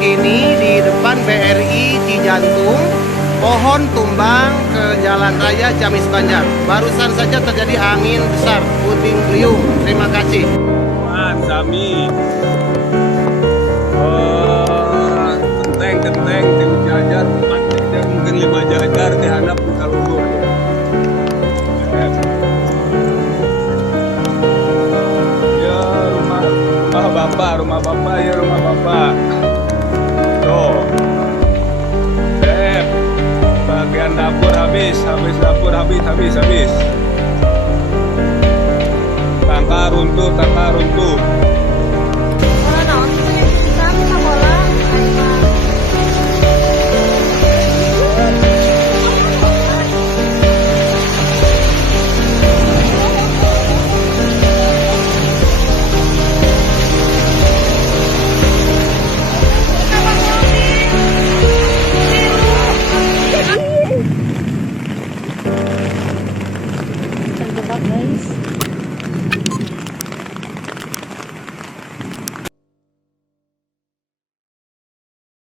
terkini di depan BRI Cijantung. Pohon tumbang ke jalan raya Ciamis Banjar. Barusan saja terjadi angin besar, puting beliung. Terima kasih. Mas Sami. Kenteng tim jajar, mungkin 5 jajar dihanap buka luhur. Ya rumah bapak ya rumah bapak. Tuh. Bagian dapur habis. Tangka runtuh.